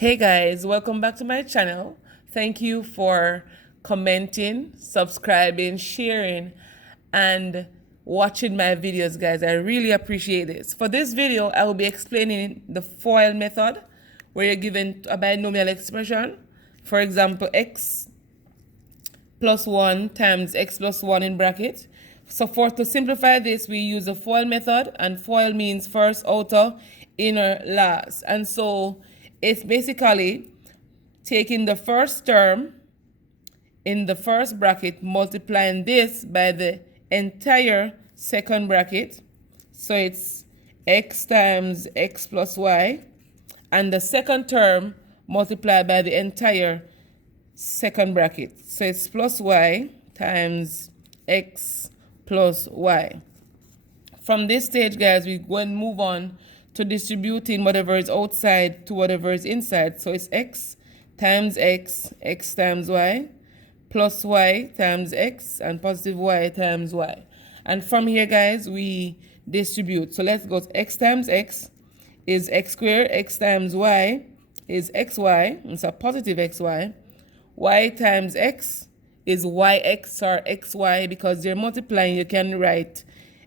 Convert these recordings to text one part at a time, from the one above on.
Hey guys, welcome back to my channel. Thank you for commenting, subscribing, sharing, and watching my videos, guys. I really appreciate this. For this video, I will be explaining the FOIL method, where you're given a binomial expression. For example, x plus 1 times x plus 1 in bracket. So to simplify this, we use the FOIL method, and FOIL means first, outer, inner, last. And so it's basically taking the first term in the first bracket, multiplying this by the entire second bracket. So it's x times x plus y, and the second term multiplied by the entire second bracket. So it's plus y times x plus y. From this stage, guys, we go and move on to distributing whatever is outside to whatever is inside. So it's x times x, x times y, plus y times x, and positive y times y. And from here, guys, we distribute. So let's go. X times x is x squared, x times y is xy, it's a positive xy. Y times x is yx or xy. Because they're multiplying, you can write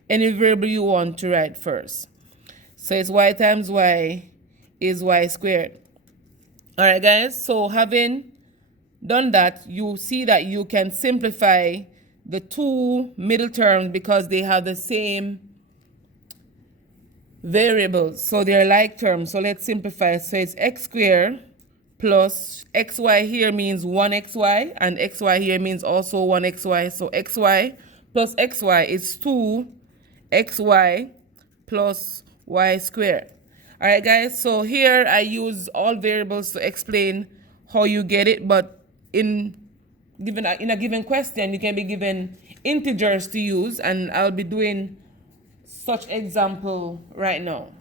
any variable you want to write first. So it's y times y is y squared. All right, guys, so having done that, you see that you can simplify the two middle terms because they have the same variables, so they're like terms. So let's simplify. So it's x squared plus xy here means 1xy, and xy here means also 1xy. So xy plus xy is 2xy plus y squared. All right, guys, so here I use all variables to explain how you get it, but in a given question, you can be given integers to use, and I'll be doing such example right now.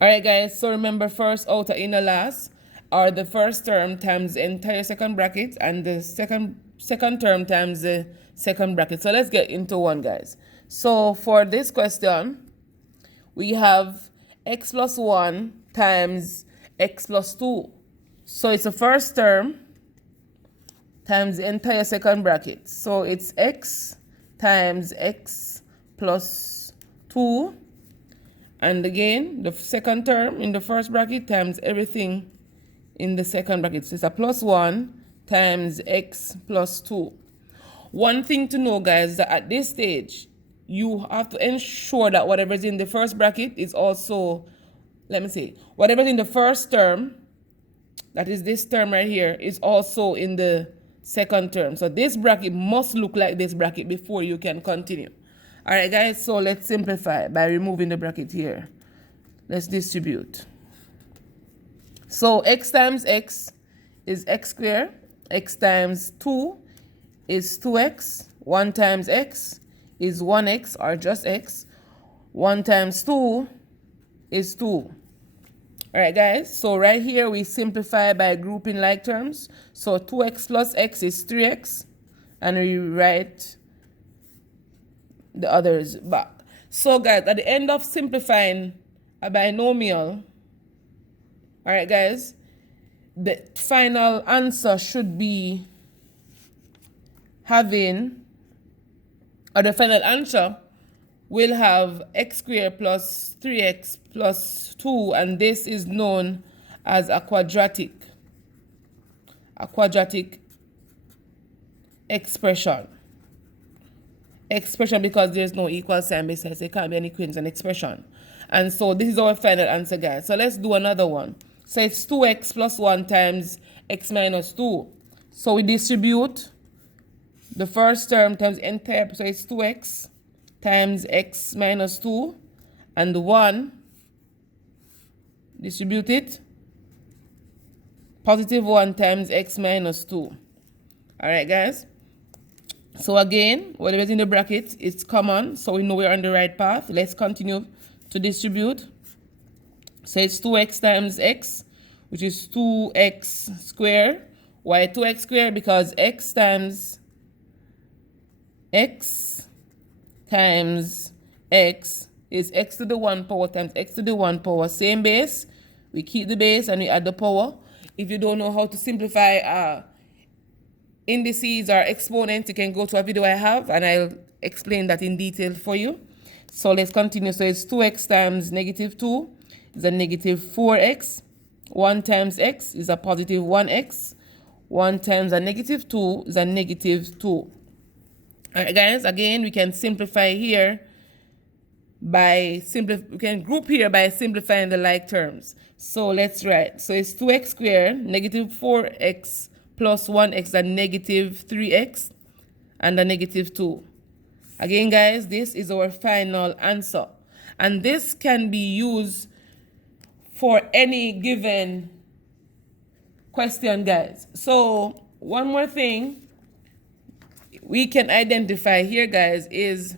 All right, guys, so remember, first, outer, inner, last are the first term times the entire second bracket, and the second term times the second bracket. So let's get into one, guys. So for this question, we have x plus 1 times x plus 2. So it's the first term times the entire second bracket. So it's x times x plus 2. And again, the second term in the first bracket times everything in the second bracket. So it's a plus 1 times x plus 2. One thing to know, guys, is that at this stage, you have to ensure that whatever is in the first bracket is also, whatever is in the first term, that is this term right here, is also in the second term. So this bracket must look like this bracket before you can continue. All right, guys, so let's simplify by removing the bracket here. Let's distribute. So x times x is x squared. X times 2 is 2x. 1 times x is 1x or just x. 1 times 2 is 2. All right, guys, so right here we simplify by grouping like terms. So 2x plus x is 3x, and we write the others back. So, guys, at the end of simplifying a binomial, all right, guys, the final answer should be having, or the final answer will have x squared plus 3x plus 2, and this is known as a quadratic expression. Because there's no equal sign besides, there can't be any equation, an expression. And so this is our final answer, guys. So let's do another one. So it's 2x plus 1 times x minus 2. So we distribute the first term times entire, so it's 2x times x minus 2, and the 1, distribute it, positive 1 times x minus 2. All right, guys. So again, whatever's in the bracket is common, so we know we're on the right path. Let's continue to distribute. So it's 2x times x, which is 2x squared. Why 2x squared? Because x times x times x is x to the 1 power times x to the 1 power. Same base, We keep the base and we add the power. If you don't know how to simplify indices or exponents, you can go to a video I have and I'll explain that in detail for you. So let's continue. So it's 2x times negative 2 is a negative 4x. 1 times x is a positive 1x. 1 times a negative 2 is a negative 2. All right, guys, again, we can simplify here we can group here by simplifying the like terms. So let's write. So it's 2x squared, negative 4x plus 1x, a negative 3x, and a negative 2. Again, guys, this is our final answer. And this can be used for any given question, guys. So one more thing we can identify here, guys, is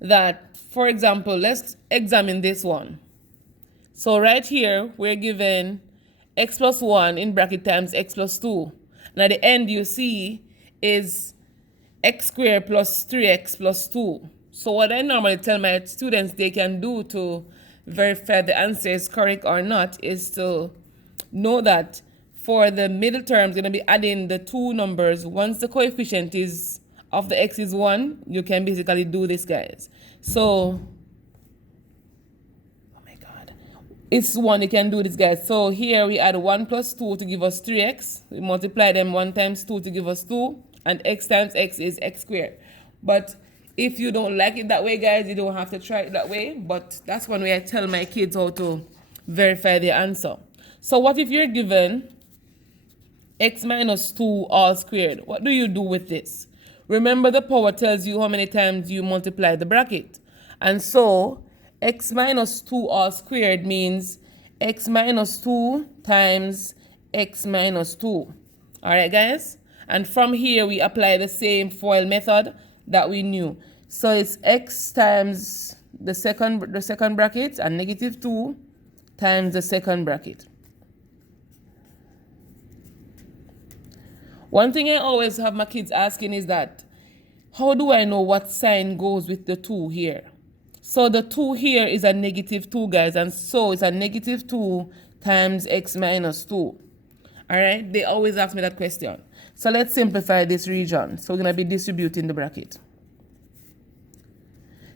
that, for example, let's examine this one. So right here, we're given x plus 1 in bracket times x plus 2. And at the end, you see is x squared plus 3x plus 2. So what I normally tell my students they can do to verify the answer is correct or not is to know that for the middle term, it's going to be adding the two numbers. Once the coefficient is of the x is 1, you can basically do this, guys. So, oh my God, it's 1, you can do this, guys. So here we add 1 plus 2 to give us 3x. We multiply them 1 times 2 to give us 2. And x times x is x squared. But if you don't like it that way, guys, you don't have to try it that way. But that's one way I tell my kids how to verify the answer. So what if you're given x minus 2 all squared? What do you do with this? Remember, the power tells you how many times you multiply the bracket. And so x minus 2 all squared means x minus 2 times x minus 2. All right, guys? And from here, we apply the same FOIL method that we knew. So it's x times the second bracket and negative 2 times the second bracket. One thing I always have my kids asking is that, how do I know what sign goes with the 2 here? So the 2 here is a negative 2, guys, and so it's a negative 2 times x minus 2. All right, they always ask me that question. So let's simplify this region. So we're going to be distributing the bracket.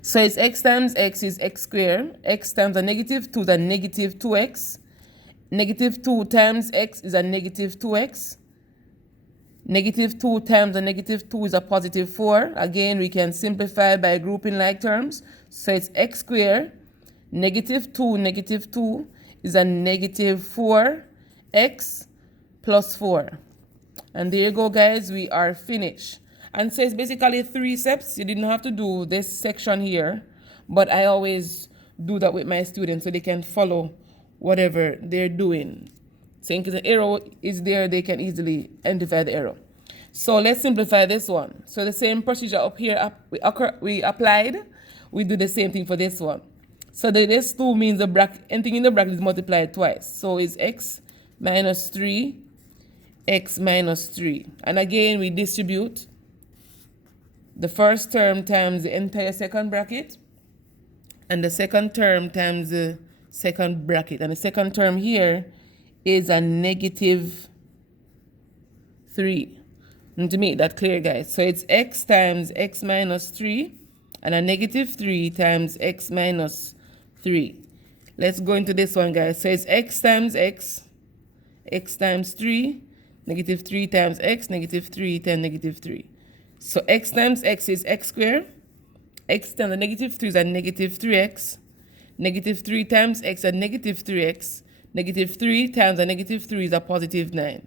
So it's x times x is x squared. X times a negative 2 is a negative 2x. Negative 2 times x is a negative 2x. Negative 2 times a negative 2 is a positive 4. Again, we can simplify by grouping like terms. So it's x squared. Negative 2 is a negative 4x plus 4. And there you go, guys, we are finished. And so it's basically 3 steps. You didn't have to do this section here, but I always do that with my students so they can follow whatever they're doing. So in case an error is there, they can easily identify the error. So let's simplify this one. So the same procedure up here we applied. We do the same thing for this one. So this 2 means the bracket, anything in the bracket is multiplied twice. So it's x minus 3, x minus 3. And again, we distribute the first term times the entire second bracket and the second term times the second bracket. And the second term here is a negative 3. And to make that clear, guys, so it's x times x minus 3 and a negative 3 times x minus 3. Let's go into this one, guys. So it's x times x, x times 3, negative 3 times x, negative 3 times negative 3. So x times x is x squared. X times a negative 3 is a negative 3x. Negative 3 times x is a negative 3x. Negative 3 times a negative 3 is a positive 9.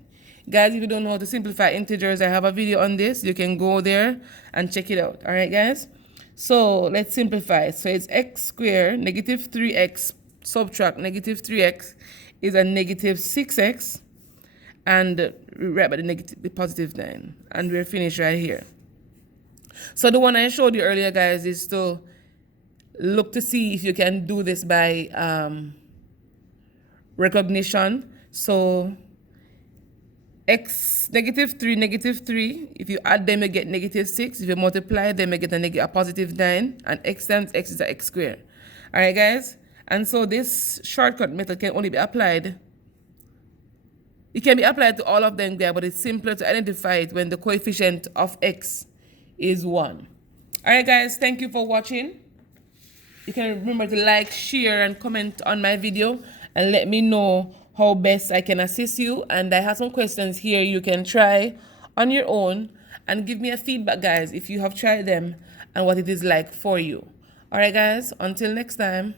Guys, if you don't know how to simplify integers, I have a video on this. You can go there and check it out. All right, guys? So let's simplify. So it's x squared, negative 3x, subtract negative 3x is a negative 6x. And right by the positive 9. And we're finished right here. So the one I showed you earlier, guys, is to look to see if you can do this by recognition. So x, negative 3, if you add them, you get negative 6. If you multiply them, you get a positive 9. And x times x is a x squared. All right, guys? And so this shortcut method can only be applied. It can be applied to all of them there, but it's simpler to identify it when the coefficient of x is 1. All right, guys, thank you for watching. You can remember to like, share, and comment on my video and let me know how best I can assist you. And I have some questions here you can try on your own and give me a feedback, guys, if you have tried them and what it is like for you. All right, guys, until next time.